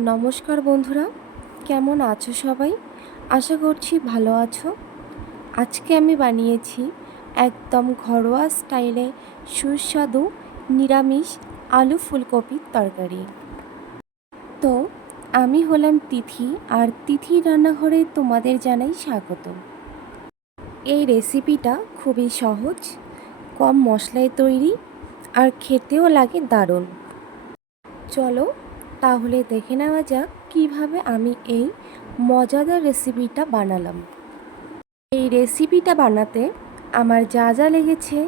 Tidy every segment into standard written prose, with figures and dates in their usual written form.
নমস্কার বন্ধুরা, কেমন আছো সবাই? আশা করছি ভালো আছো। আজকে আমি বানিয়েছি একদম ঘরোয়া স্টাইলে সুস্বাদু নিরামিষ আলু ফুলকপির তরকারি। তো আমি হলাম তিথি, আর তিথি রান্নাঘরে তোমাদের জানাই স্বাগত। এই রেসিপিটা খুবই সহজ, কম মশলায় তৈরি, আর খেতেও লাগে দারুণ। চলো তাহলে দেখে নেওয়া যাক কিভাবে আমি এই মজাদার রেসিপিটা বানালাম। এই রেসিপিটা বানাতে আমার যা যা লেগেছে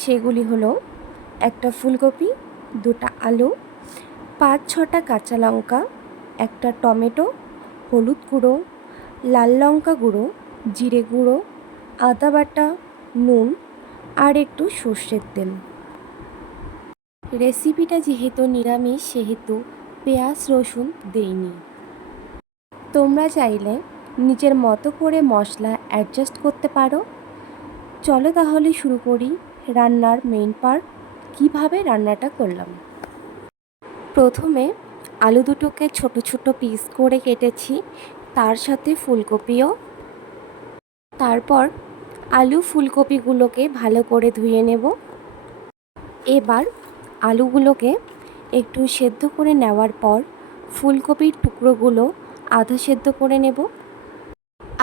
সেগুলি হলো: একটা ফুলকপি, দুটা আলু, 5-6টা কাঁচা লঙ্কা, একটা টমেটো, হলুদ গুঁড়ো, লাল লঙ্কা গুঁড়ো, জিরে গুঁড়ো, আদা বাটা, নুন, আর একটু সর্ষের তেল। রেসিপিটা যেহেতু নিরামিষ সেহেতু পেঁয়াজ রসুন দেইনি। তোমরা চাইলে নিজের মতো করে মশলা অ্যাডজাস্ট করতে পারো। চলো তাহলে শুরু করি রান্নার মেইন পার্ট, কীভাবে রান্নাটা করলাম। প্রথমে আলু দুটোকে ছোট ছোট পিস করে কেটেছি, তার সাথে ফুলকপিও। তারপর আলু ফুলকপিগুলোকে ভালো করে ধুয়ে নেব। এবার আলুগুলোকে একটু সেদ্ধ করে নেওয়ার পর ফুলকপির টুকরোগুলো আধা সেদ্ধ করে নেব।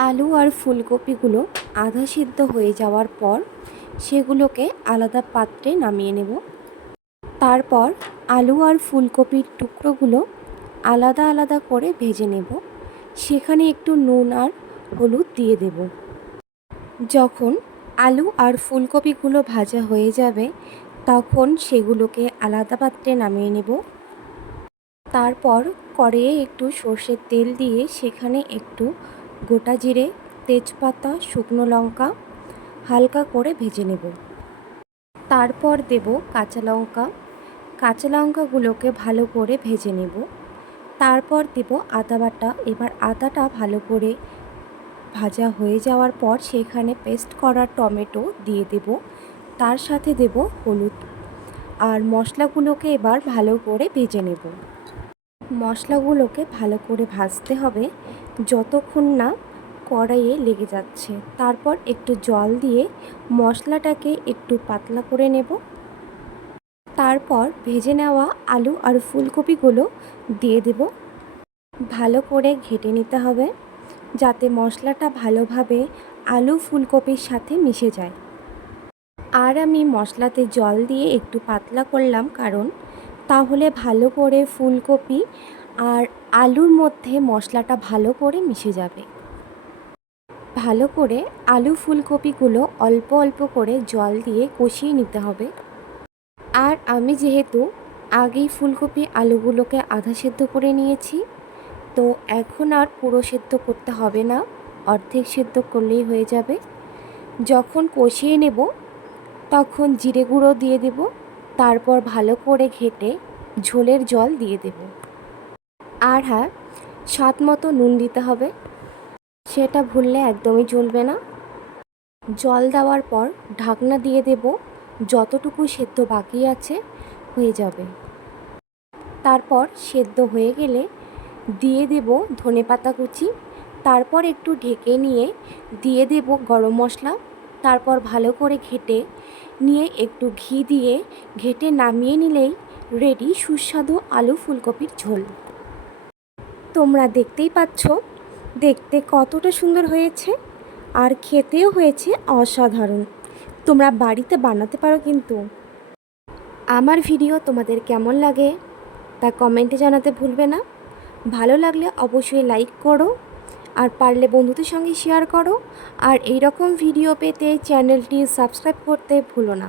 আলু আর ফুলকপিগুলো আধা সিদ্ধ হয়ে যাওয়ার পর সেগুলোকে আলাদা পাত্রে নামিয়ে নেব। তারপর আলু আর ফুলকপির টুকরোগুলো আলাদা আলাদা করে ভেজে নেব। সেখানে একটু নুন আর হলুদ দিয়ে দেব। যখন আলু আর ফুলকপিগুলো ভাজা হয়ে যাবে তখন সেগুলোকে আলাদা পাত্রে নামিয়ে নেব। তারপর কড়াইয়ে একটু সর্ষের তেল দিয়ে সেখানে একটু গোটা জিরে, তেজপাতা, শুকনো লঙ্কা হালকা করে ভেজে নেব। তারপর দেব কাঁচা লঙ্কা। কাঁচা লঙ্কাগুলোকে ভালো করে ভেজে নেব। তারপর দেব আদা বাটা। এবার আদাটা ভালো করে ভাজা হয়ে যাওয়ার পর সেখানে পেস্ট করা টমেটো দিয়ে দেব। তার সাথে দেব হলুদ, আর মশলাগুলোকে এবার ভালো করে ভেজে নেব। মশলাগুলোকে ভালো করে ভাজতে হবে যতক্ষণ না কড়াইয়ে লেগে যাচ্ছে। তারপর একটু জল দিয়ে মশলাটাকে একটু পাতলা করে নেব। তারপর ভেজে নেওয়া আলু আর ফুলকপিগুলো দিয়ে দেব। ভালো করে ঘেঁটে নিতে হবে যাতে মশলাটা ভালোভাবে আলু ফুলকপির সাথে মিশে যায়। আর আমি মশলাতে জল দিয়ে একটু পাতলা করলাম, কারণ তাহলে ভালো করে ফুলকপি আর আলুর মধ্যে মশলাটা ভালো করে মিশে যাবে। ভালো করে আলু ফুলকপিগুলো অল্প অল্প করে জল দিয়ে কষিয়ে নিতে হবে। আর আমি যেহেতু আগেই ফুলকপি আলুগুলোকে আধা সেদ্ধ করে নিয়েছি, তো এখন আর পুরো সেদ্ধ করতে হবে না, অর্ধেক সেদ্ধ করলেই হয়ে যাবে। যখন কষিয়ে নেব তখন জিরে গুঁড়ো দিয়ে দেব। তারপর ভালো করে ঘেঁটে ঝোলের জল দিয়ে দেব। আর হ্যাঁ, স্বাদ মতো নুন দিতে হবে, সেটা ভুললে একদমই চলবে না। জল দেওয়ার পর ঢাকনা দিয়ে দেব। যতটুকু সেদ্ধ বাকি আছে হয়ে যাবে। তারপর সেদ্ধ হয়ে গেলে দিয়ে দেব ধনেপাতা কুচি। তারপর একটু ঢেকে নিয়ে দিয়ে দেব গরম মশলা। তারপর ভালো করে ঘেঁটে নিয়ে একটু ঘি দিয়ে ঘেঁটে নামিয়ে নিলেই রেডি সুস্বাদু আলু ফুলকপির ঝোল। তোমরা দেখতেই পাচ্ছ দেখতে কতটা সুন্দর হয়েছে, আর খেতেও হয়েছে অসাধারণ। তোমরা বাড়িতে বানাতে পারো কিন্তু। আমার ভিডিও তোমাদের কেমন লাগে তা কমেন্টে জানাতে ভুলবে না। ভালো লাগলে অবশ্যই লাইক করো, আর পারলে বন্ধুদের সঙ্গে শেয়ার করো। আর এই রকম ভিডিও পেতে চ্যানেলটি সাবস্ক্রাইব করতে ভুলো না।